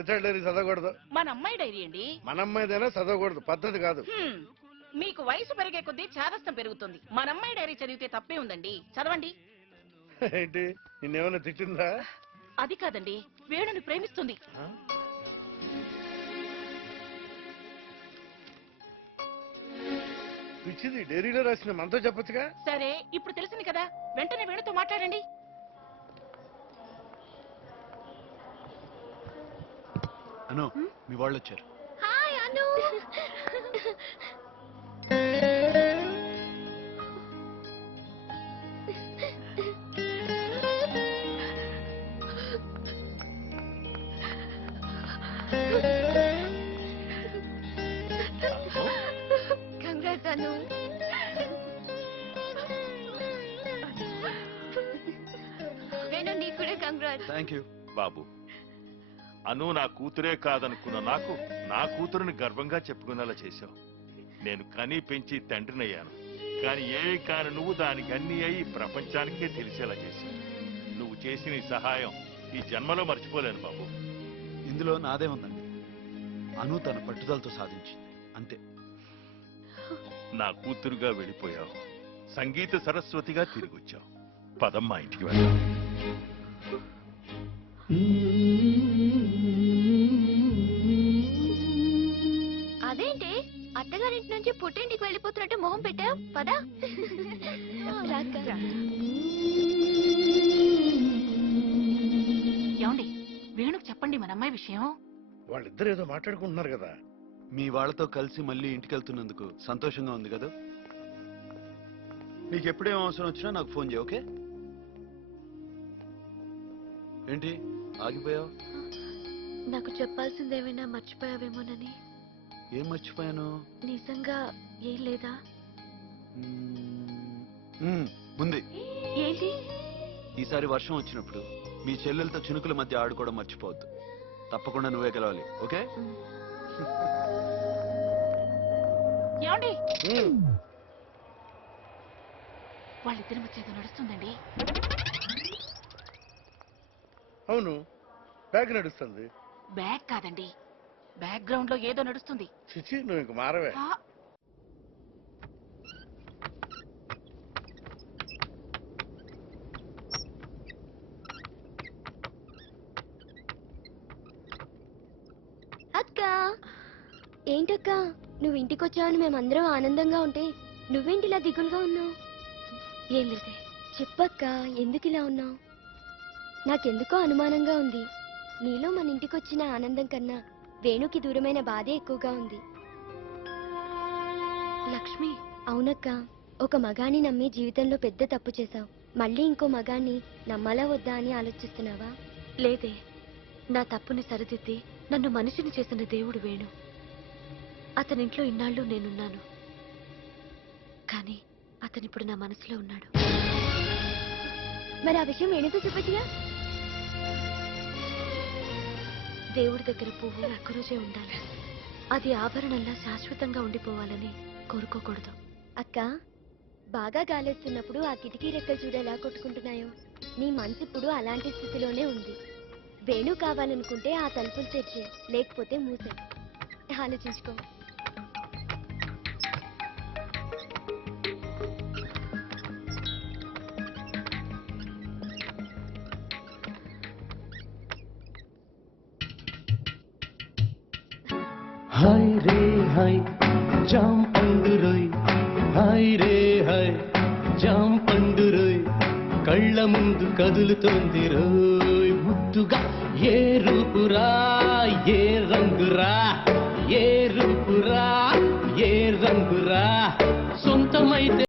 SI dairy చదవకూడదు. మన అమ్మాయి డైరీ అండి. మన అమ్మాయిదైనా చదవకూడదు, పద్ధతి కాదు. మీకు వయసు పెరిగే కొద్దీ చాదస్తం పెరుగుతుంది. మన అమ్మాయి డైరీ చదివితే తప్పే ఉందండి, చదవండి. ఏంటి నిన్నేమైనా తిట్టిందా? అది కాదండి, వేణుని ప్రేమిస్తుంది. పిచ్చిది, డైరీలో రాసిన మనతో చెప్పొచ్చుగా. సరే, ఇప్పుడు తెలిసింది కదా, వెంటనే వేణుతో మాట్లాడండి. అను, మీ వాళ్ళు వచ్చారు. హాయ్ అను. కంగ్రాట్స్ అను. వేణు, నీకు కూడా కంగ్రాట్స్. థ్యాంక్ యూ బాబు. అను నా కూతురే కాదనుకున్న నాకు నా కూతురుని గర్వంగా చెప్పుకునేలా చేశావు. నేను కని పెంచి తండ్రినయ్యాను, కానీ ఏమి కాని నువ్వు దానికి అన్ని అయి ప్రపంచానికే తెలిసేలా చేశావు. నువ్వు చేసిన ఈ సహాయం ఈ జన్మలో మర్చిపోలేను బాబు. ఇందులో నాదే ఉందండి. అను తన పట్టుదలతో సాధించింది, అంతే. నా కూతురుగా వెళ్ళిపోయావు, సంగీత సరస్వతిగా తిరిగొచ్చావు. పదమ్మా ఇంటికి వెళ్దాం. అదేంటి అత్తగారింటి నుంచి పుట్టింటికి వెళ్ళిపోతున్నట్టు మొహం పెట్టావు? పదా. ఏమండి, వేణుకు చెప్పండి మన అమ్మాయి విషయం. వాళ్ళిద్దరు ఏదో మాట్లాడుకుంటున్నారు కదా. మీ వాళ్ళతో కలిసి మళ్ళీ ఇంటికి వెళ్తున్నందుకు సంతోషంగా ఉంది కదా. నీకు ఎప్పుడేం అవసరం వచ్చినా నాకు ఫోన్ చేయి, ఓకే? ఏంటి ఆగిపోయావు? నాకు చెప్పాల్సిందేమైనా మర్చిపోయావేమోనని. ఏం మర్చిపోయాను? నిజంగా ఏం లేదా? ఉంది. ఏంటి? ఈసారి వర్షం వచ్చినప్పుడు మీ చెల్లెలతో చినుకుల మధ్య ఆడుకోవడం మర్చిపోవద్దు. తప్పకుండా నువ్వే గెలవాలి, ఓకే? ఏమండి, వాళ్ళిద్దరి మధ్య ఏదో నడుస్తుందండి. అవును, బ్యాగ్ నడుస్తుంది. బ్యాగ్ కాదండి, బ్యాక్ గ్రౌండ్ లో ఏదో నడుస్తుంది. చిచి, నువ్వు ఇంక మారవే. అక్క, ఏంటక్క నువ్వు ఇంటికి వచ్చావని మేమందరం ఆనందంగా ఉంటే నువ్వేంటి ఇలా దిగులుగా ఉన్నావు? ఏం లేదే. చెప్పక్క, ఎందుకు ఇలా ఉన్నావు? నాకెందుకో అనుమానంగా ఉంది. నీలో మన ఇంటికి వచ్చిన ఆనందం కన్నా వేణుకి దూరమైన బాధే ఎక్కువగా ఉంది. లక్ష్మి. అవునక్క, ఒక మగాన్ని నమ్మి జీవితంలో పెద్ద తప్పు చేశావు. మళ్ళీ ఇంకో మగాన్ని నమ్మాలా వద్దా అని ఆలోచిస్తున్నావా? లేదే, నా తప్పుని సరిదిద్ది నన్ను మనిషిని చేసిన దేవుడు వేణు. అతనింట్లో ఇన్నాళ్ళు నేనున్నాను, కానీ అతనిప్పుడు నా మనసులో ఉన్నాడు. మరి ఆ విషయం వేణుతో చెప్పచ్చుగా? దేవుడి దగ్గర పువ్వు ఒక్కరోజే ఉండాలి, అది ఆభరణంలా శాశ్వతంగా ఉండిపోవాలని కోరుకోకూడదు. అక్క, బాగా గాలేస్తున్నప్పుడు ఆ కిటికీ రెక్కలు చూడ ఎలా కొట్టుకుంటున్నాయో, నీ మనసు ఇప్పుడు అలాంటి స్థితిలోనే ఉంది. వేణు కావాలనుకుంటే ఆ తలుపులు తెరిచే, లేకపోతే మూసే. ఆలోచించుకో. हाय रे हाय जाम पंडुरोय, हाय रे हाय जाम पंडुरोय, కళ్ళ ముందు కదులుతోంది రోయ్ ముద్దుగా ఏ రూపురా